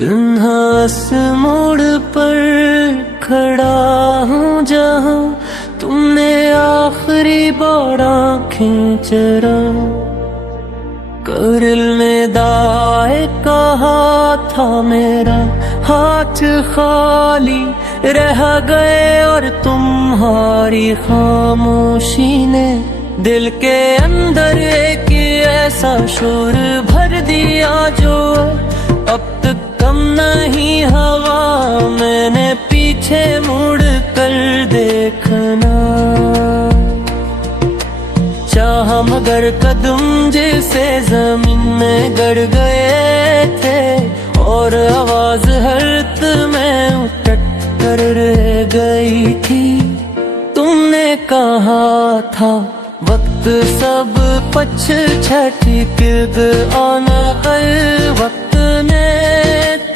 तन्हास मोड़ पर खड़ा हूँ जहाँ तुमने आखिरी बार आँखें चरा करल में दाए कहा था मेरा हाथ खाली रह गए और तुम्हारी खामोशी ने दिल के अंदर एक ऐसा शोर भर दिया जो अब तक कम नहीं हवा मैंने पीछे मुड़ कर देखना चाहा मगर कदम जैसे जमीन में गड़ गए थे और आवाज हर्त में उठट कर रह गई थी। तुमने कहा था वक्त सब पछछटी किद आना कर वक्त ने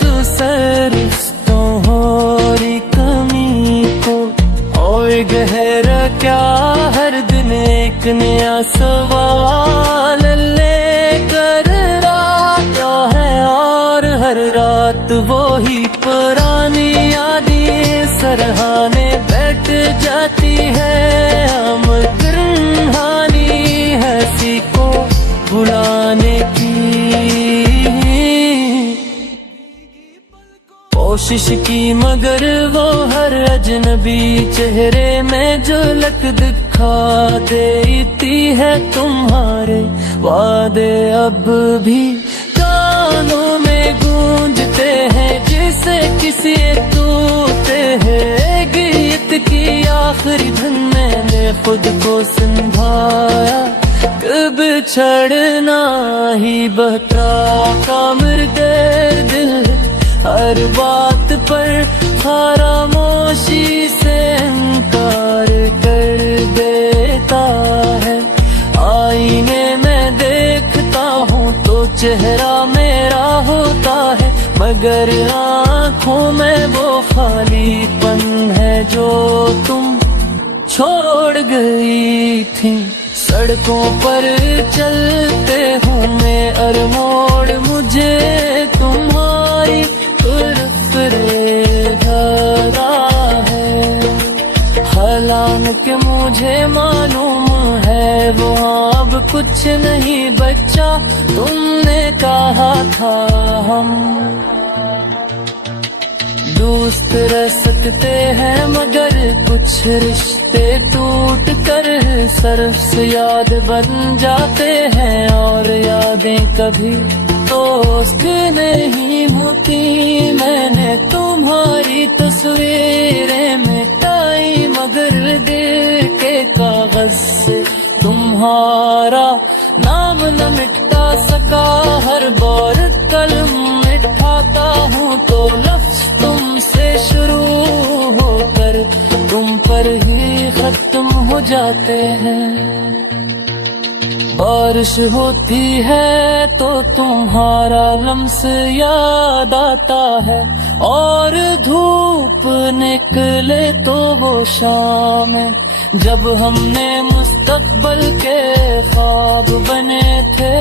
तू सरस्तों होरी कमी को और गहरा क्या हर दिन एक नया सवाल ले कर आता है और हर रात वो ही पुरानी यादें सरहाने बैठ जाती है। हम हानि हंसी को भुलाने की कोशिश की मगर वो हर अजनबी चेहरे में झलक दिखा देती है। तुम्हारे वादे अब भी कानों में गूंजते हैं जिसे किसी टूटे हैं गीत की आखिरी धन मैंने खुद को संभाया कब छड़ना ही बता कामिर दिल हर बात पर खामोशी से इनकार कर देता है। आईने में देखता हूँ तो चेहरा मेरा होता है मगर आँखों में वो खालीपन है जो तुम छोड़ गई थी। सड़कों पर चलते हूँ मैं और मोड़ मुझे तुम्हारी तरफ रे धरा है। हालांकि मुझे मालूम है वो अब कुछ नहीं बच्चा तुमने कहा था हम दोस्त रह सकते हैं मगर कुछ रिश्ते टूट कर सरफ से याद बन जाते हैं और यादें कभी दोस्त नहीं होती। मैंने तुम्हारी तस्वीरें मिटाई मगर दिल के कागज से तुम्हारा नाम न मिटा सका। हर बार कलम मिटाता हूँ तो लफ्ज तुमसे शुरू होकर तुम पर ही खत्म हो जाते हैं। बारिश होती है तो तुम्हारा लम्स याद आता है और धूप निकले तो वो शाम है जब हमने मुस्तकबल के ख्वाब बने थे।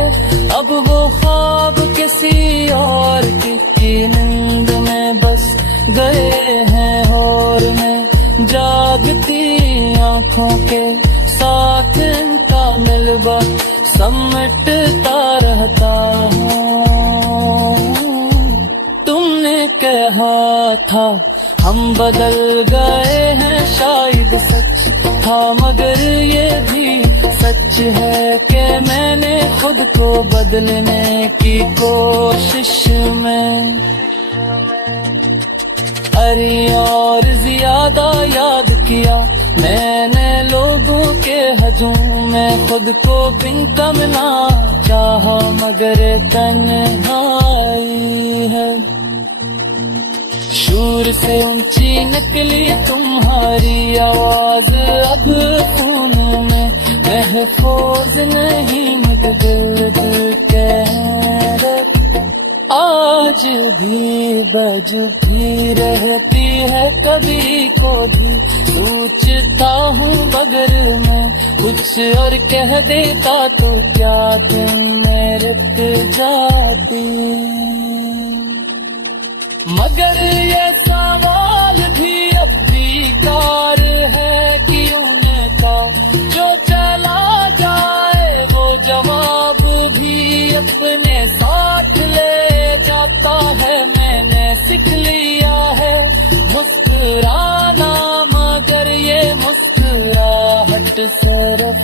अब वो ख्वाब किसी और की नींद में बस गए हैं और मैं जागती आँखों के साथ इनका मिलवा समेटता रहता हूँ। तुमने कहा था हम बदल गए हैं शायद सच था मगर ये भी सच है कि मैंने खुद को बदलने की कोशिश में अरे और ज्यादा याद किया मैंने लोगों के हजूम में खुद को बिन कमना चाहा मगर तन्हाई है। शूर से ऊंची निकली तुम्हारी आवाज अब खून में महफूज नहीं मगर दिल कह आज भी बजती रहती है कभी को भी सोचता हूँ बगर मैं कुछ और कह देता तो क्या तुम में रुक जाती। मगर ये सवाल भी अब बेकार है कि उनका जो चला जाए वो जवाब भी अपने साथ ले जाता है। मैंने सीख लिया है मुस्कुराना, मगर ये मुस्कुराहट सिर्फ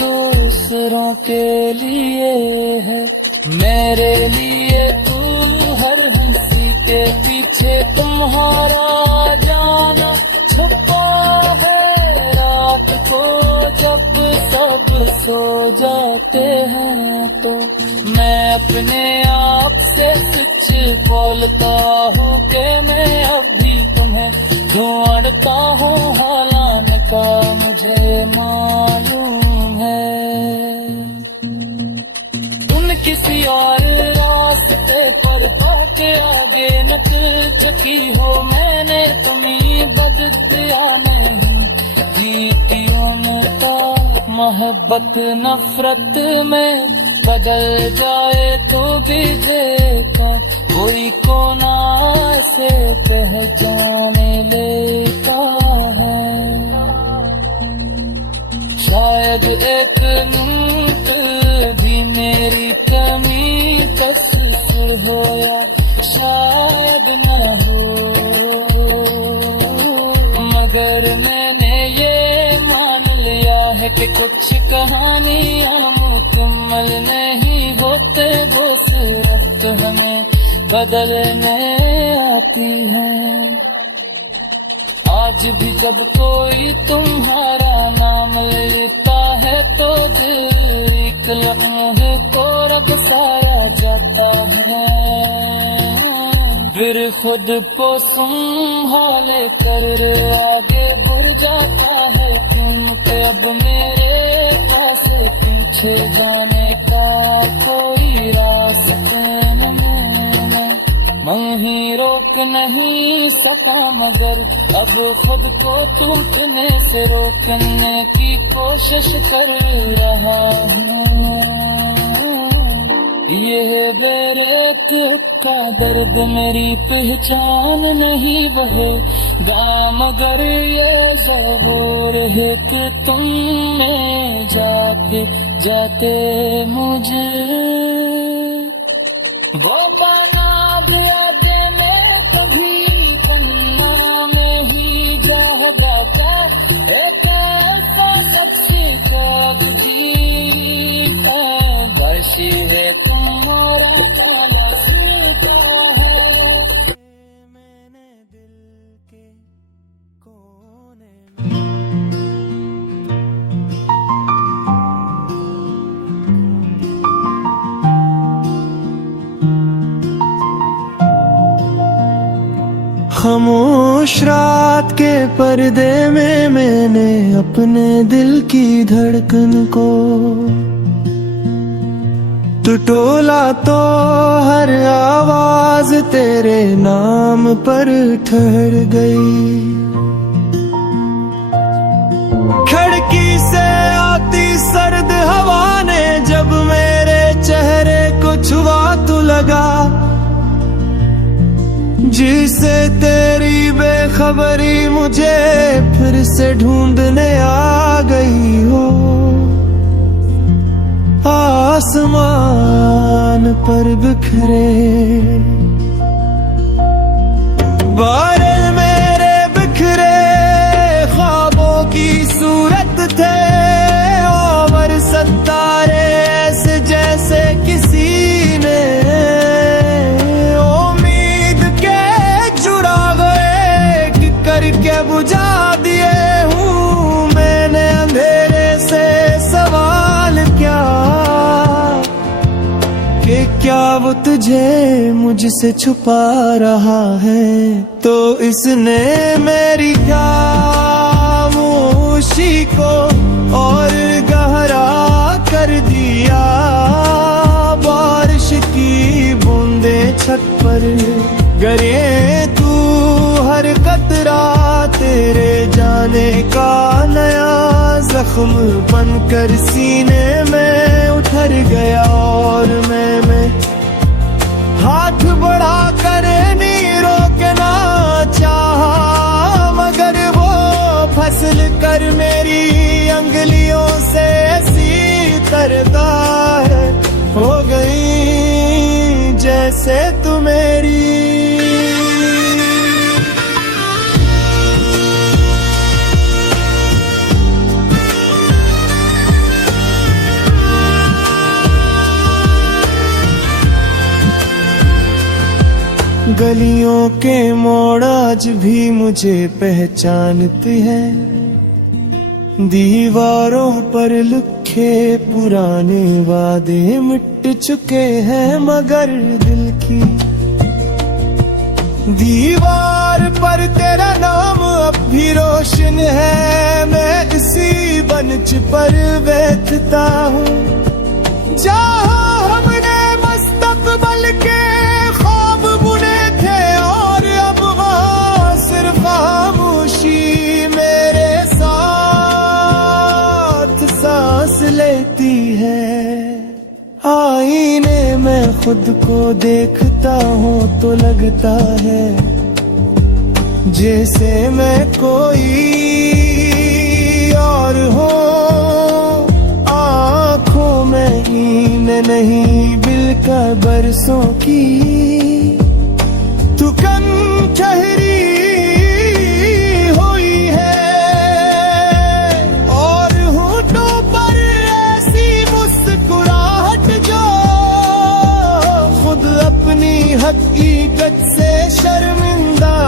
दूसरों के लिए है। मेरे लिए तू हर हंसी के पीछे तुम्हारा जाना छुपा है। रात को जब सब सो जाते हैं तो मैं अपने आप से सच बोलता हूँ कि मैं अभी तुम्हें ढूंढता हूँ, हालांकि का मुझे मालूम है तुम किसी और रास्ते पर पहुँचे आगे नच चकी हो। मैंने तुम्हें बदल दिया नहीं, जीती उनका मोहब्बत नफरत में बदल जाए तो भी देखा कोई कोना से पहचाने लेता है। शायद एक नूक भी मेरी कमी कसूर हो या शायद न हो, मगर मैंने ये मान लिया है कि कुछ कहानियाँ मुकम्मल नहीं होते, वो सिर्फ हमें बदलने आती है। आज भी जब कोई तुम्हारा नाम लेता है तो दिल एक लम्हे को रब साया जाता है। फिर खुद को संभाले कर आगे बढ़ जाता है, क्योंकि अब मेरे पास पीछे जाने का कोई रास्ता नहीं। मैं ही रोक नहीं सका मगर अब खुद को टूटने से रोकने की कोशिश कर रहा हूँ। ये बेरेक का दर्द मेरी पहचान नहीं बहेगा, मगर ये ज़रूर है कि तुम में जाते जाते मुझे वो पाना दिया देने कभी पन्ना में ही जागा क्या एक ऐसा सच्ची जागती बशी है तुम्हारा ताला सूता है। मैंने दिल के कोने खामोश रात के पर्दे में मैंने अपने दिल की धड़कन को टटोला तो हर आवाज तेरे नाम पर ठहर गई। खिड़की से आती सर्द हवा ने जब मेरे चेहरे को छुआ तो लगा जिसे तेरी बेखबरी मुझे फिर से ढूंढने आ गई हो। आसमान पर बिखरे बादल मेरे बिखरे ख्वाबों की सूरत थे, और सितारे ऐसे जैसे किसी ने उम्मीद के चुरा गए कि करके बुझा दिए हूँ मैंने अंधेरे से सवाल क्या कि क्या वो तुझे मुझसे छुपा रहा है। तो इसने मेरी खामोशी को और गहरा कर दिया। बारिश की बूंदें छत पर गिरे तू हर कतरा तेरे जाने का नया जख्म बनकर सीने में उतर गया। और मैं हाथ बढ़ा कर नहीं रोक करता है, हो गई जैसे तू मेरी। गलियों के मोड़ आज भी मुझे पहचानती है, दीवारों पर लिखे पुराने वादे मिट चुके हैं मगर दिल की दीवार पर तेरा नाम अब भी रोशन है। मैं इसी मंच पर बैठता हूँ जहाँ हमने मुस्तकबिल के ख्वाब बुने थे, और अब वहाँ सिर्फ खामोशी मेरे साथ सांस लेती है। आईने में खुद को देखता हूँ तो लगता है जैसे मैं कोई और हूँ। आँखों में नींद नहीं बिलका बरसों की, तू कम ठहरी हुई है, और होठों पर ऐसी मुस्कुराहट जो खुद अपनी हकीकत से शर्मिंदा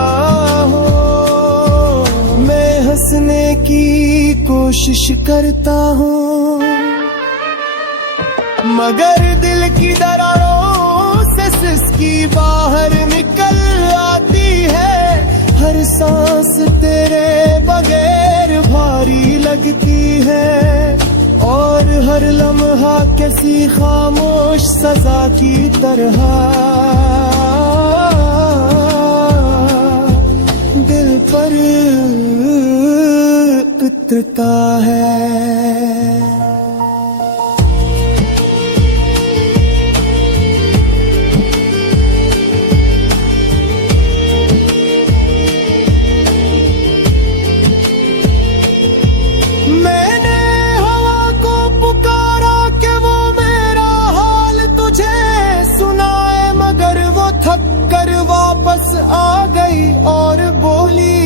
हो। मैं हंसने की कोशिश करता हूँ मगर दिल की दरारों से सिसकी बाहर निकल आती है। हर सांस तेरे बगैर भारी लगती है, और हर लम्हा किसी खामोश सजा की तरह दिल पर उतरता है। वापस आ गई और बोली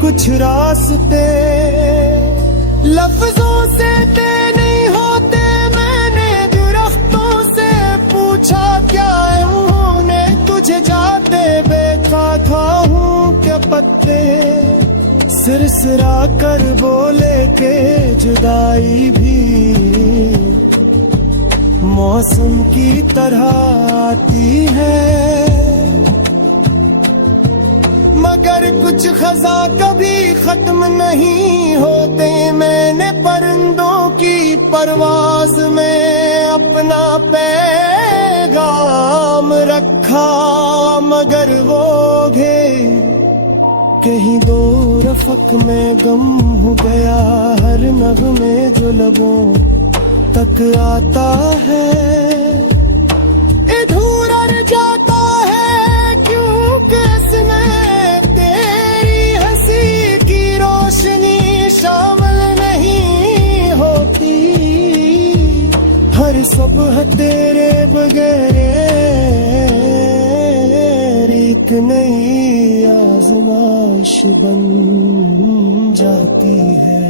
कुछ रास्ते लफ्जों से तय नहीं होते। मैंने दरख्तों से पूछा क्या है उन्होंने तुझे जाते देखा था हूँ क्या पत्ते, सिरसिरा कर बोले के जुदाई भी मौसम की तरह आती है, मगर कुछ खजा कभी खत्म नहीं होते। मैंने परिंदों की परवाज में अपना पैगाम रखा, मगर वो घेर कहीं दूर अफक में गम हो गया। हर नगमे जो लबों तक आता है अधूरा रह जाता है, क्योंकि इसमें तेरी हंसी की रोशनी शामिल नहीं होती। हर सुबह तेरे बगैर एक नई आजमाइश बन जाती है,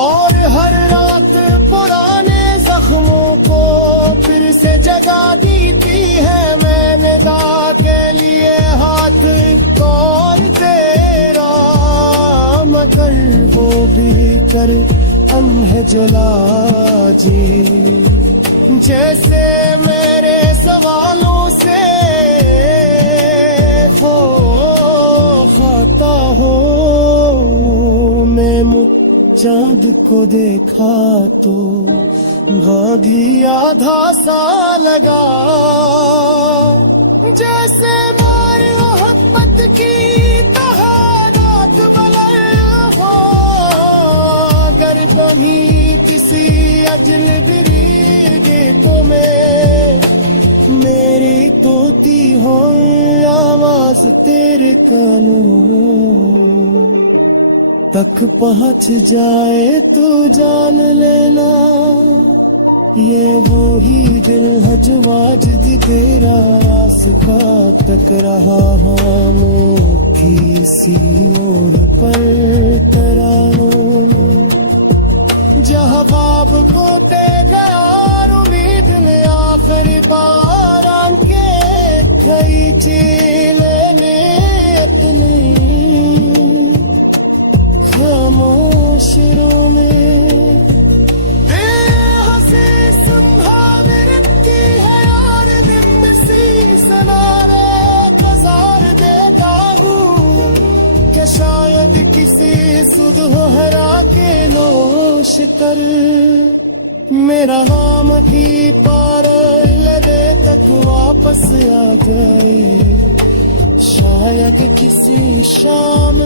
और हर रात पुराने जख्मों को फिर से जगा देती है। मैंने दा के लिए हाथ कौन तेरा, मगर वो भी कर हम है जला जी। जैसे मेरे सवालों से हो खाता हो, मैं चांद को देखा तो गाधी आधा सा लगा। जैसे मार मोहब्बत की तहादात बुलंद हो, अगर कभी किसी अजनबी गीतों में मेरी तोती हो आवाज तेरे कानों तक पहुंच जाए तो जान लेना, ये वो ही दिल है जो आज तेरा रास्ता तक रहा। हाँ मोखी सी ओर पर तरारों में जहाँ बाब को ते गया उम्मीद ने आखिरी बार आंके खई चीलेने अपने खामोश रो में हंसी सुंधा मिरती है यार निम्न सी सनारे बाजार देता हूँ क्या शायद किसी सुबह हरा के नोश कर मेरा हम ही पार लगे तक वापस आ गई शायद किसी शाम।